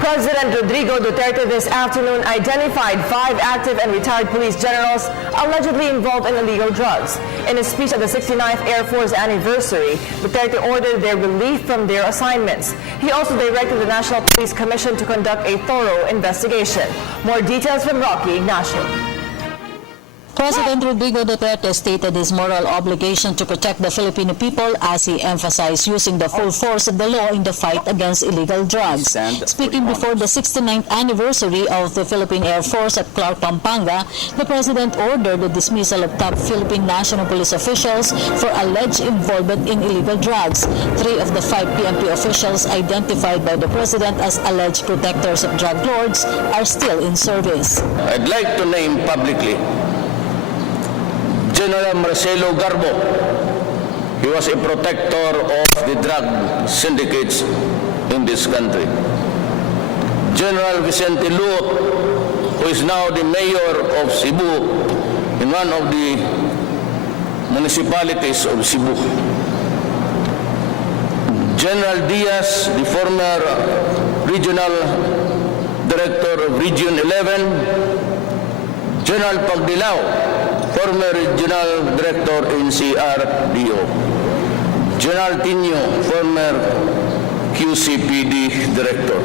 President Rodrigo Duterte this afternoon identified 5 active and retired police generals allegedly involved in illegal drugs. In a speech at the 69th Air Force anniversary, Duterte ordered their relief from their assignments. He also directed the National Police Commission to conduct a thorough investigation. More details from Rocky Ignacio. President Rodrigo Duterte stated his moral obligation to protect the Filipino people as he emphasized using the full force of the law in the fight against illegal drugs. Speaking before the 69th anniversary of the Philippine Air Force at Clark, Pampanga, the President ordered the dismissal of top Philippine National Police officials for alleged involvement in illegal drugs. 3 of the 5 PNP officials identified by the President as alleged protectors of drug lords are still in service. I'd like to name publicly General Marcelo Garbo. He was a protector of the drug syndicates in this country. General Vicente Luot, who is now the mayor of Cebu, in one of the municipalities of Cebu. General Diaz, the former regional director of Region 11. General Pagdilao, former regional director in CRDO. General Tino, former QCPD director.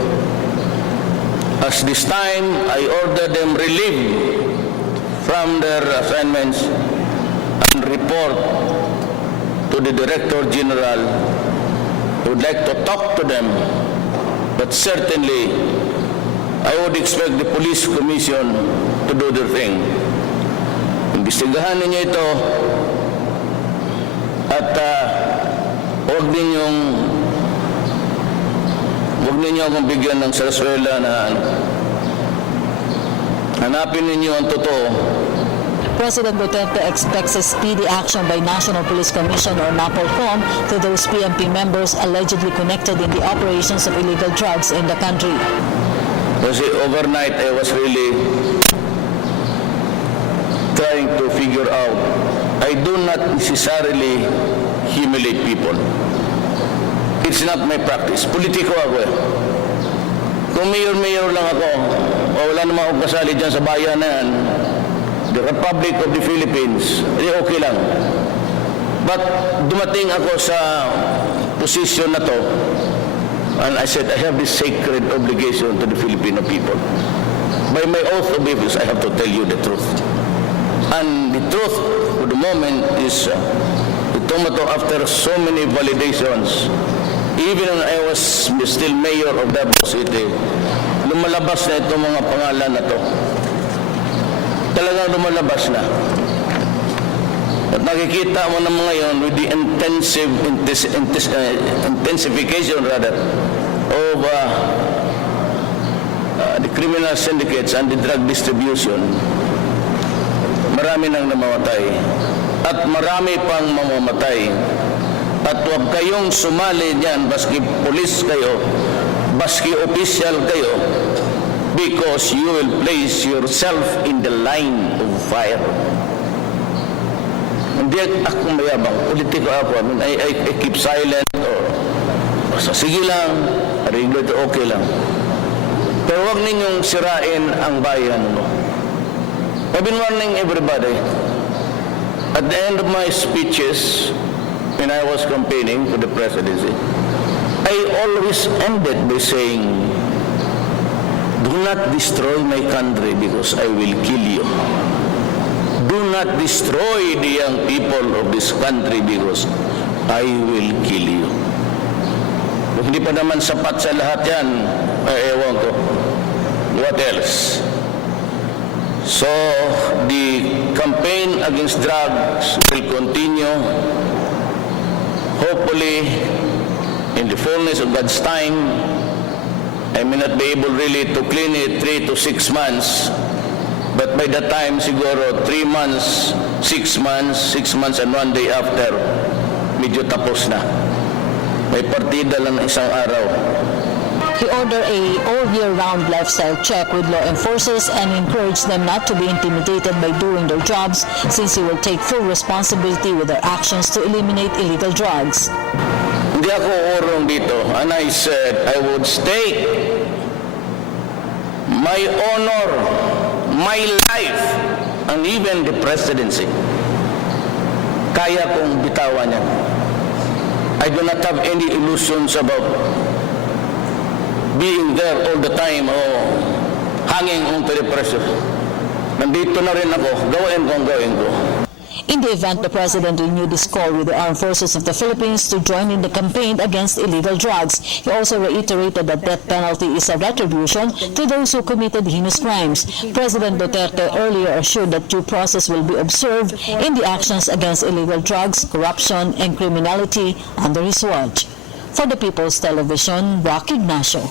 As this time, I order them relieved from their assignments and report to the Director General. I would like to talk to them, but certainly I would expect the Police Commission to do their thing. Imbestigahan ninyo ito at huwag ninyo akong bigyan ng sarsuela na hanapin ninyo ang totoo. President Duterte expects a speedy action by National Police Commission or NAPOLCOM to those PNP members allegedly connected in the operations of illegal drugs in the country. Kasi overnight I was really trying to figure out, I do not necessarily humiliate people. It's not my practice. Politiko ako eh. Kung mayor lang ako, o wala naman akong kasali dyan sa bayan na yan, the Republic of the Philippines, okay lang. But dumating ako sa position na to, and I said, I have this sacred obligation to the Filipino people. By my oath of office, I have to tell you the truth. And the truth for the moment is Tomato, after so many validations, even when I was still mayor of Davao City, lumalabas na itong mga pangalan na to. Talagang lumalabas na. At nakikita mo na mga yon with the intensification of the criminal syndicates and the drug distribution. Marami nang namamatay at marami pang mamamatay. At huwag kayong sumali niyan, baski police kayo, baski official kayo, because you will place yourself in the line of fire. Hindi ako mayabang, politiko ako. I keep silent or sige lang, regular, okay lang. Pero huwag ninyong sirain ang bayan mo. I've been warning everybody. At the end of my speeches, when I was campaigning for the presidency, I always ended by saying, do not destroy my country because I will kill you. Do not destroy the young people of this country because I will kill you. Kung hindi pa naman sapat sa lahat yan, ewan ko. What else? So, the campaign against drugs will continue. Hopefully, in the fullness of God's time, I may not be able really to clean it 3 to 6 months. But by that time, siguro 3 months, 6 months and 1 day after, medyo tapos na. May partida lang ng isang araw. He ordered a all-year-round lifestyle check with law enforcers and encouraged them not to be intimidated by doing their jobs since he will take full responsibility with their actions to eliminate illegal drugs. Hindi ako urong dito, and I said I would stay my honor, my life, and even the presidency. Kaya kong bitawan yan. I do not have any illusions about being there all the time or hanging on to the pressure. Nandito na rin ako, gawin ko ang gawin ko. In the event the President renewed his call with the Armed Forces of the Philippines to join in the campaign against illegal drugs, he also reiterated that death penalty is a retribution to those who committed heinous crimes. President Duterte earlier assured that due process will be observed in the actions against illegal drugs, corruption, and criminality under his watch. For the People's Television, Rock Ignacio.